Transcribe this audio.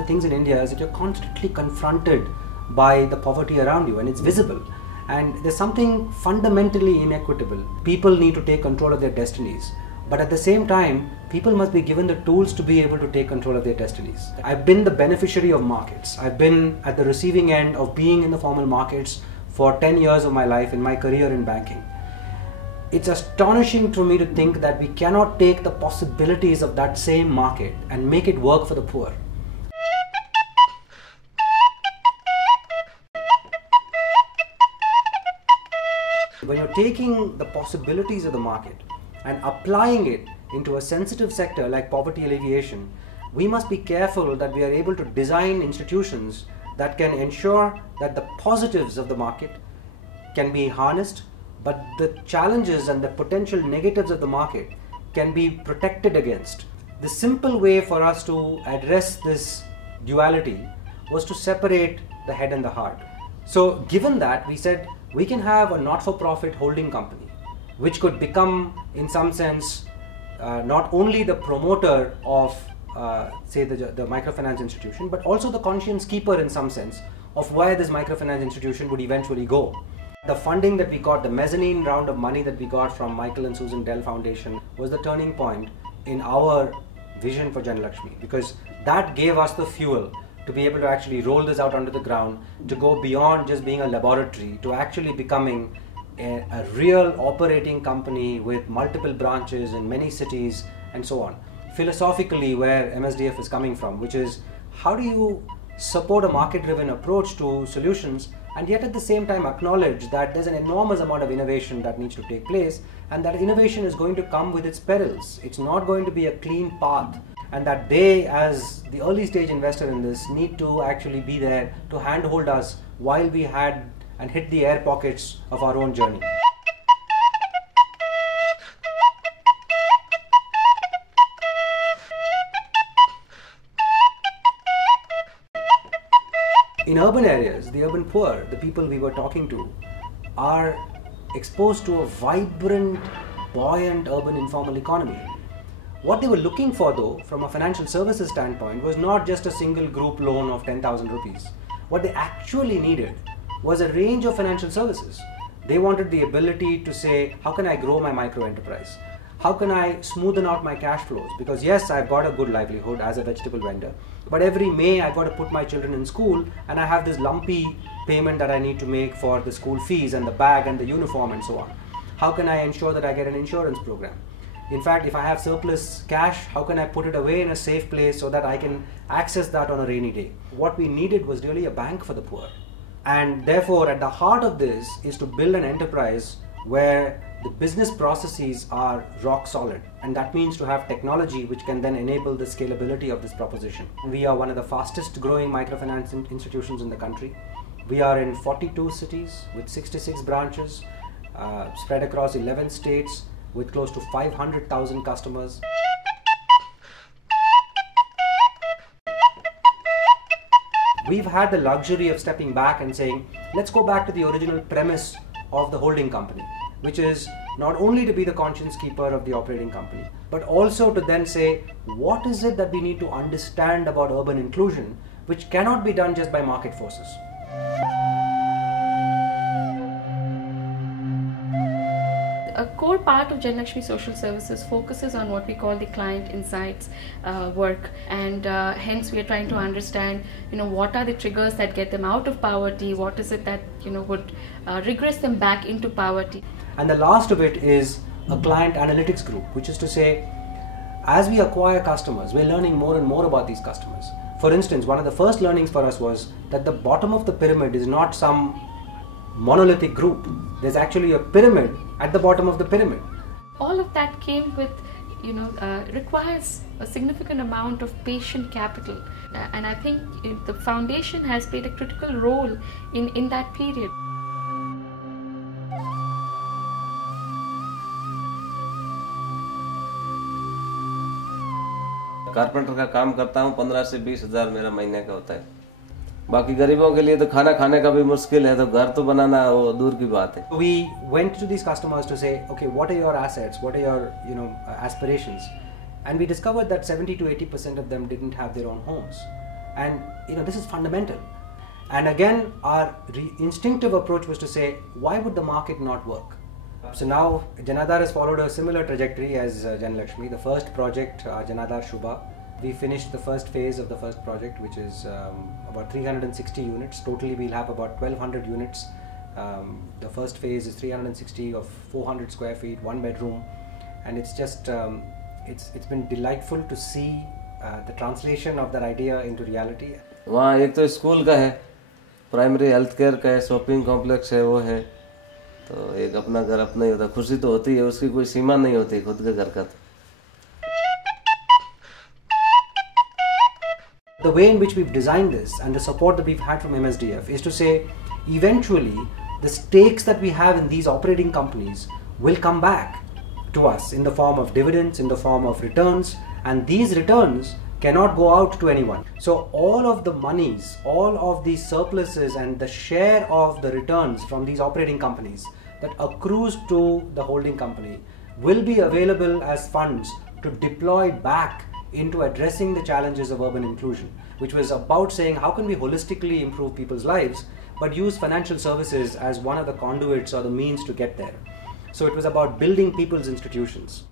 the things in India is that you're constantly confronted by the poverty around you, and it's visible. And there's something fundamentally inequitable. People need to take control of their destinies. But at the same time, people must be given the tools to be able to take control of their destinies. I've been the beneficiary of markets. I've been at the receiving end of being in the formal markets for 10 years of my life in my career in banking. It's astonishing to me to think that we cannot take the possibilities of that same market and make it work for the poor. When you're taking the possibilities of the market and applying it into a sensitive sector like poverty alleviation, we must be careful that we are able to design institutions that can ensure that the positives of the market can be harnessed, but the challenges and the potential negatives of the market can be protected against. The simple way for us to address this duality was to separate the head and the heart. So given that, we said we can have a not-for-profit holding company which could become, in some sense, not only the promoter of say the microfinance institution, but also the conscience keeper in some sense of where this microfinance institution would eventually go. The funding that we got, the mezzanine round of money that we got from Michael and Susan Dell Foundation was the turning point in our vision for Janalakshmi, because that gave us the fuel to be able to actually roll this out onto the ground, to go beyond just being a laboratory to actually becoming a real operating company with multiple branches in many cities and so on. Philosophically, where MSDF is coming from, which is how do you support a market-driven approach to solutions and yet at the same time acknowledge that there's an enormous amount of innovation that needs to take place, and that innovation is going to come with its perils. It's not going to be a clean path, and that they, as the early stage investor in this, need to actually be there to handhold us while we had and hit the air pockets of our own journey. In urban areas, the urban poor, the people we were talking to, are exposed to a vibrant, buoyant urban informal economy. What they were looking for, though, from a financial services standpoint, was not just a single group loan of 10,000 rupees. What they actually needed was a range of financial services. They wanted the ability to say, how can I grow my micro enterprise? How can I smoothen out my cash flows? Because yes, I've got a good livelihood as a vegetable vendor, but every May I've got to put my children in school and I have this lumpy payment that I need to make for the school fees and the bag and the uniform and so on. How can I ensure that I get an insurance program? In fact, if I have surplus cash, how can I put it away in a safe place so that I can access that on a rainy day? What we needed was really a bank for the poor. And therefore, at the heart of this is to build an enterprise where the business processes are rock solid, and that means to have technology which can then enable the scalability of this proposition. We are one of the fastest growing microfinance institutions in the country. We are in 42 cities with 66 branches spread across 11 states with close to 500,000 customers. We've had the luxury of stepping back and saying, let's go back to the original premise of the holding company, which is not only to be the conscience keeper of the operating company, but also to then say, what is it that we need to understand about urban inclusion, which cannot be done just by market forces. A core part of Janalakshmi Social Services focuses on what we call the client insights work, and hence we are trying to understand, what are the triggers that get them out of poverty, what is it that would regress them back into poverty. And the last of it is a client analytics group, which is to say, as we acquire customers, we're learning more and more about these customers. For instance, one of the first learnings for us was that the bottom of the pyramid is not some monolithic group. There's actually a pyramid at the bottom of the pyramid. All of that came with, requires a significant amount of patient capital. And I think the foundation has played a critical role in that period. Carpenter का काम करता हूँ, 15 से 20 हज़ार मेरा महीने का होता है। बाकी गरीबों के लिए तो खाना खाने का भी मुश्किल है, तो घर तो बनाना वो दूर की बात है। We went to these customers to say, okay, what are your assets? What are your aspirations? And we discovered that 70 to 80% of them didn't have their own homes. And this is fundamental. And again, our instinctive approach was to say, why would the market not work? So now Janadhar has followed a similar trajectory as Janalakshmi. The first project, Janadhar Shubha, we finished the first phase of the first project, which is about 360 units. Totally we'll have about 1200 units. The first phase is 360 of 400 square feet, 1 bedroom, and it's just it's been delightful to see the translation of that idea into reality. वहाँ एक तो school का है, primary health care का है, shopping complex है, वो है, तो एक अपना घर अपना ही होता, खुशी तो होती है, उसकी कोई सीमा नहीं होती खुद के घर का। The way in which we've designed this and the support that we've had from MSDF is to say, eventually the stakes that we have in these operating companies will come back to us in the form of dividends, in the form of returns, and these returns cannot go out to anyone. So all of the monies, all of these surpluses and the share of the returns from these operating companies that accrues to the holding company will be available as funds to deploy back into addressing the challenges of urban inclusion, which was about saying how can we holistically improve people's lives but use financial services as one of the conduits or the means to get there. So it was about building people's institutions.